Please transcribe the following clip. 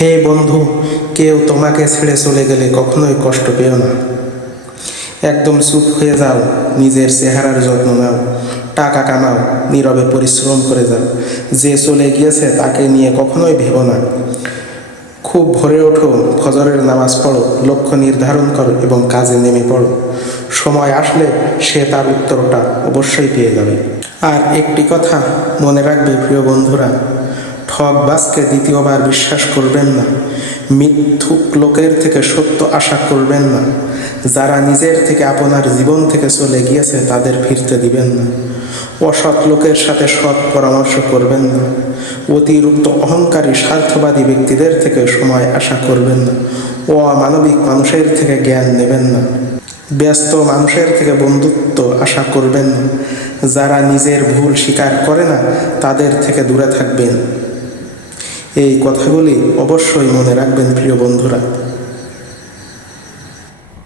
হে বন্ধু, কেউ তোমাকে ছেড়ে চলে গেলে কখনোই কষ্ট পেও না। একদম চুপ হয়ে যাও, নিজের চেহারার যত্ন নাও, টাকা কামাও, নীরবে পরিশ্রম করে যাও। যে চলে গিয়েছে তাকে নিয়ে কখনোই ভেবো না। খুব ভরে ওঠো, ফজরের নামাজ পড়ো, লক্ষ্য নির্ধারণ করো এবং কাজে নেমে পড়ো। সময় আসলে সে তার উত্তরটা অবশ্যই পেয়ে যাবে। আর একটি কথা মনে রাখবে প্রিয় বন্ধুরা ঠকবাজকে দ্বিতীয়বার বিশ্বাস করবেন না। মিথ্যুক লোকের থেকে সত্য আশা করবেন না। যারা নিজের থেকে আপনার জীবন থেকে চলে গিয়েছে, তাদের ফিরতে দিবেন না। অসৎ লোকের সাথে সৎ পরামর্শ করবেন না। অতিরিক্ত অহংকারী, স্বার্থবাদী ব্যক্তিদের থেকে সময় আশা করবেন না। অমানবিক মানুষের থেকে জ্ঞান নেবেন না। ব্যস্ত মানুষের থেকে বন্ধুত্ব আশা করবেন না। যারা নিজের ভুল স্বীকার করে না, তাদের থেকে দূরে থাকবেন। এই কথাগুলি অবশ্যই মনে রাখবেন প্রিয় বন্ধুরা।